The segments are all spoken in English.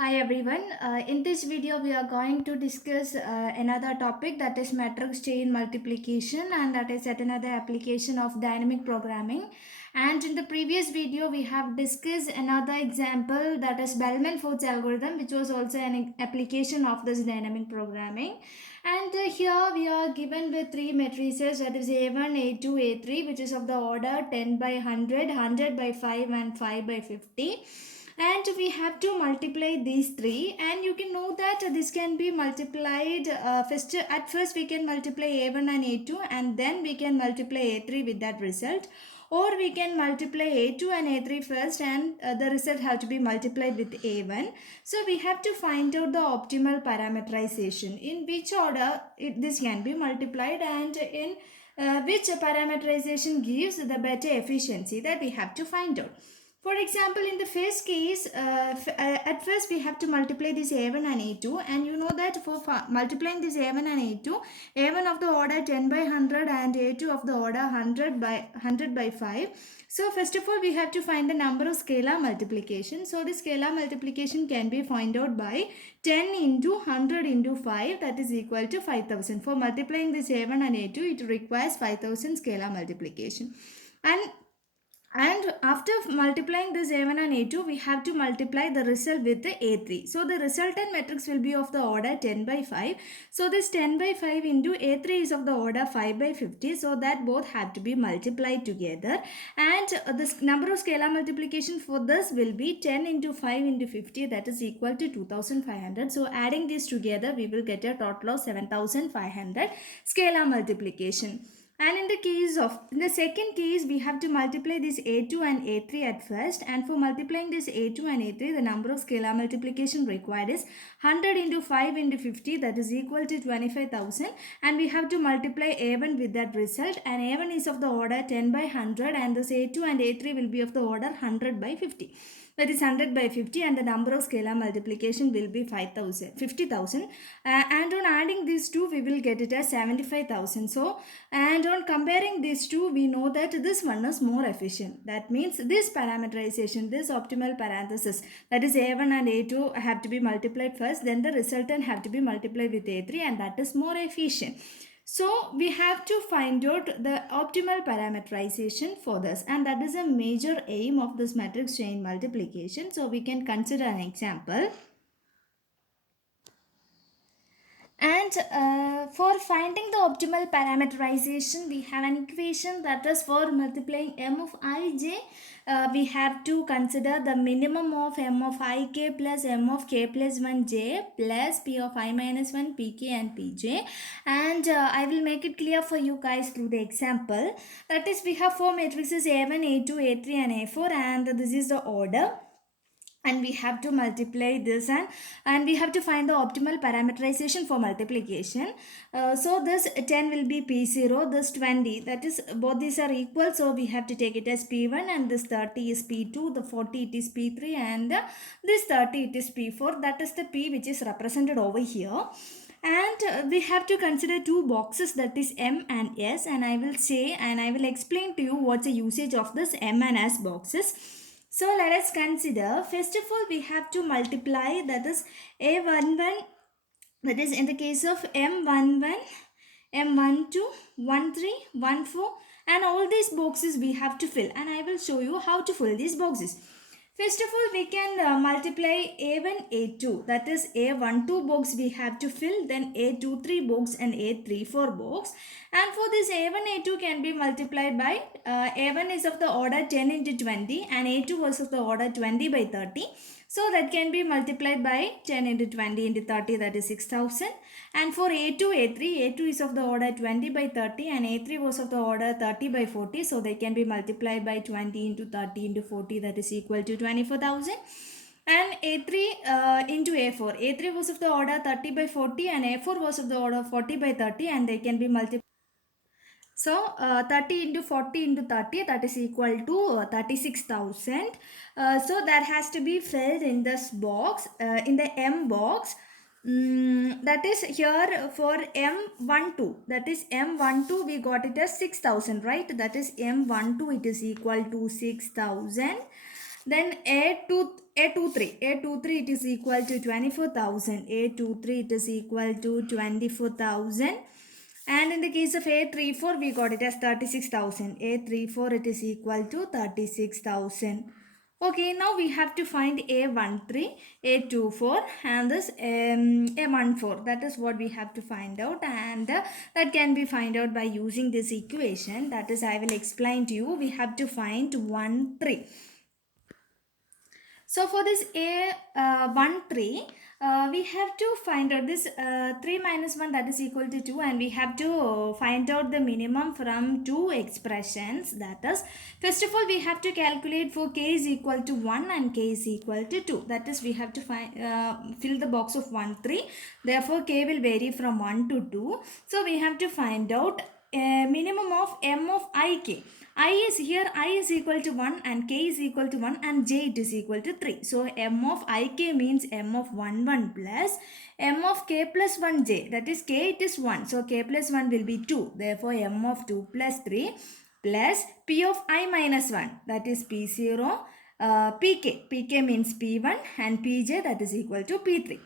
Hi everyone. In this video, we are going to discuss another topic, that is matrix chain multiplication, and that is yet another application of dynamic programming. And in the previous video, we have discussed another example, that is Bellman-Ford's algorithm, which was also an application of this dynamic programming. And here we are given with three matrices, that is A1, A2, A3, which is of the order 10 by 100, 100 by 5, and 5 by 50, and we have to multiply these three, and you can know that this can be multiplied at first we can multiply a1 and a2, and then we can multiply a3 with that result, or we can multiply a2 and a3 first, and the result have to be multiplied with a1. So we have to find out the optimal parameterization, in which order this can be multiplied, and in which parameterization gives the better efficiency, that we have to find out. For example, in the first case, at first we have to multiply this a1 and a2, and you know that for multiplying this a1 and a2, a1 of the order 10 by 100 and a2 of the order 100 by 5. So first of all, we have to find the number of scalar multiplication. So the scalar multiplication can be found out by 10 into 100 into 5, that is equal to 5000. For multiplying this a1 and a2, it requires 5000 scalar multiplication. And after multiplying this a1 and a2, we have to multiply the result with the a3. So the resultant matrix will be of the order 10 by 5. So this 10 by 5 into a3 is of the order 5 by 50. So that both have to be multiplied together. And the number of scalar multiplication for this will be 10 into 5 into 50, that is equal to 2500. So adding this together, we will get a total of 7500 scalar multiplication. And in the second case, we have to multiply this a2 and a3 at first, and for multiplying this a2 and a3, the number of scalar multiplication required is 100 into 5 into 50, that is equal to 25,000, and we have to multiply a1 with that result, and a1 is of the order 10 by 100, and this a2 and a3 will be of the order 100 by 50, that is 100 by 50, and the number of scalar multiplication will be 50,000, and on adding these two, we will get it as 75,000. So, and on comparing these two, we know that this one is more efficient. That means this parameterization, this optimal parenthesis, that is a1 and a2 have to be multiplied first, then the resultant have to be multiplied with a3, and that is more efficient. So we have to find out the optimal parameterization for this, and that is a major aim of this matrix chain multiplication. So we can consider an example. And for finding the optimal parameterization, we have an equation, that is for multiplying m of ij. We have to consider the minimum of m of ik plus m of k plus 1j plus p of I minus 1 pk and pj. And I will make it clear for you guys through the example. That is, we have four matrices a1, a2, a3 and a4, and this is the order, and we have to multiply this, and we have to find the optimal parameterization for multiplication. So this 10 will be p0, this 20, that is both these are equal, so we have to take it as p1, and this 30 is p2, the 40 it is p3, and this 30 it is p4, that is the p which is represented over here. And we have to consider two boxes, that is m and s, and I will say, and I will explain to you what's the usage of this m and s boxes. So let us consider, first of all, we have to multiply, that is a11, that is in the case of m11, m12, 13, 14, and all these boxes we have to fill, and I will show you how to fill these boxes. First of all, we can multiply a1, a2, that is a12 box we have to fill, then a23 box and a34 box. And for this a1, a2 can be multiplied by, a1 is of the order 10 into 20, and a2 was of the order 20 by 30. So that can be multiplied by 10 into 20 into 30, that is 6000. And for a2, a3 is of the order 20 by 30, and a3 was of the order 30 by 40. So they can be multiplied by 20 into 30 into 40, that is equal to 24,000. And a3 into a4. a3 was of the order 30 by 40, and a4 was of the order 40 by 30, and they can be multiplied. So 30 into 40 into 30, that is equal to 36,000. So that has to be filled in this box, in the M box. That is here for M12, that is M12 we got it as 6,000, right? That is M12, it is equal to 6,000. Then A23. A23 it is equal to 24,000. A23 it is equal to 24,000. And in the case of A34 we got it as 36,000. A34 it is equal to 36,000. Okay, now we have to find A13, A24 and this A14. That is what we have to find out, and that can be find out by using this equation. That is, I will explain to you. We have to find 1, 3. So for this A13, we have to find out this 3 minus 1, that is equal to 2, and we have to find out the minimum from two expressions. That is, first of all we have to calculate for k is equal to 1 and k is equal to 2. That is, we have to find fill the box of 1, 3. Therefore k will vary from 1 to 2. So we have to find out a minimum of m of ik. I is here, I is equal to 1 and k is equal to 1 and j it is equal to 3. So m of ik means m of 1 1 plus m of k plus 1 j, that is k it is 1. So k plus 1 will be 2. Therefore m of 2 plus 3 plus p of I minus 1, that is p0, pk means p1 and pj, that is equal to p3.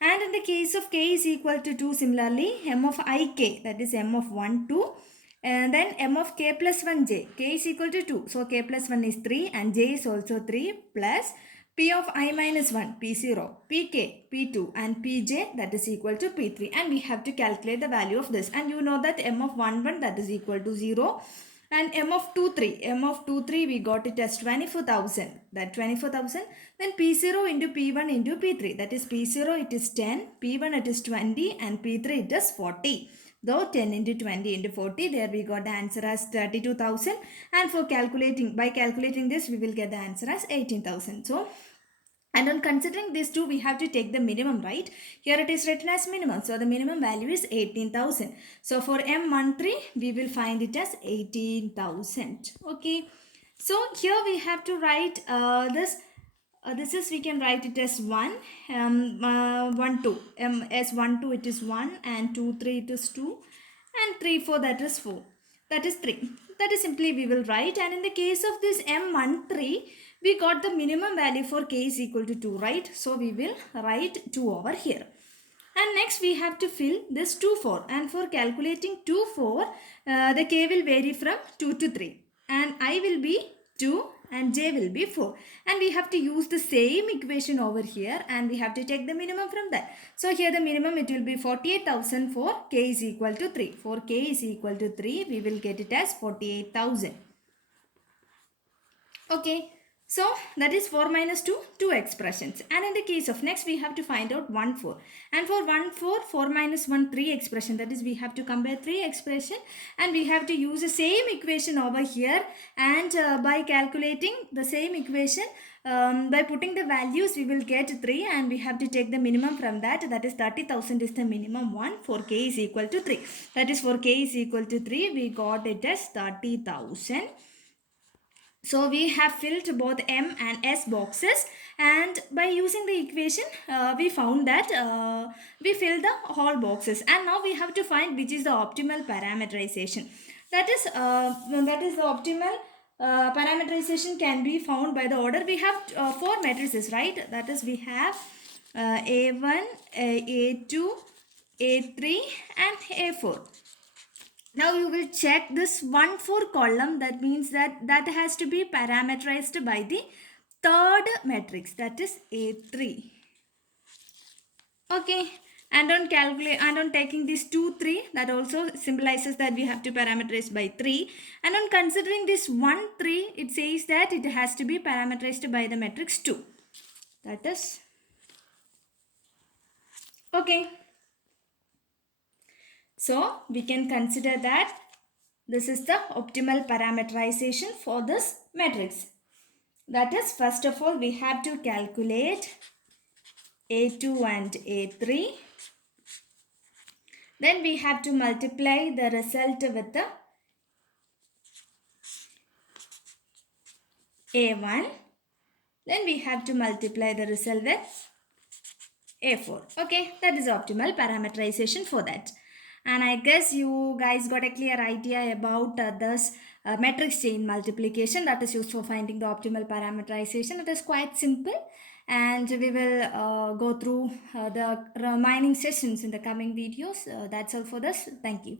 And in the case of k is equal to 2, similarly m of ik, that is m of 1 2, and then m of k plus 1 j, k is equal to 2, so k plus 1 is 3 and j is also 3, plus p of I minus 1, p0, pk, p2 and pj, that is equal to p3, and we have to calculate the value of this. And you know that m of 1 1, that is equal to 0, and m of 2 3 we got it as 24,000, that 24,000. Then p0 into p1 into p3, that is p0 it is 10, p1 it is 20 and p3 it is 40. Though 10 into 20 into 40, there we got the answer as 32,000, and for by calculating this we will get the answer as 18,000. So, and on considering these two, we have to take the minimum, right? Here it is written as minimum. So the minimum value is 18,000. So for M13, we will find it as 18,000. Okay. So here we have to write this. This is, we can write it as 1, 1, 2. As 1, 2 it is 1, and 2, 3 it is 2, and 3, 4 that is 4. That is 3. That is simply we will write. And in the case of this M13, we got the minimum value for k is equal to 2, right? So we will write 2 over here. And next we have to fill this 2, 4. And for calculating 2, 4, the k will vary from 2 to 3. And I will be 2 and j will be 4. And we have to use the same equation over here, and we have to take the minimum from that. So here the minimum it will be 48,000 for k is equal to 3. For k is equal to 3, we will get it as 48,000. Okay. So that is 4 minus 2, 2 expressions. And in the case of next, we have to find out 1, 4. And for 1, 4, 4 minus 1, 3 expression. That is, we have to compare 3 expression, and we have to use the same equation over here. And by calculating the same equation, by putting the values, we will get 3, and we have to take the minimum from that. That is 30,000 is the minimum one. For k is equal to 3. That is, for k is equal to 3, we got it as 30,000. So we have filled both M and S boxes, and by using the equation we found that we filled the whole boxes. And now we have to find which is the optimal parameterization. That is the optimal parameterization can be found by the order. We have 4 matrices, right? That is, we have A1, A2, A3 and A4. Now you will check this 1, 4 column. That means that has to be parameterized by the third matrix, that is A3. Okay. And on taking this 2, 3, that also symbolizes that we have to parameterize by 3. And on considering this 1, 3, it says that it has to be parameterized by the matrix 2. That is okay. So we can consider that this is the optimal parameterization for this matrix. That is, first of all, we have to calculate A2 and A3. Then we have to multiply the result with the A1. Then we have to multiply the result with A4. Okay, that is optimal parameterization for that. And I guess you guys got a clear idea about this matrix chain multiplication that is used for finding the optimal parameterization. It is quite simple. and we will go through the remaining sessions in the coming videos. That's all for this. Thank you.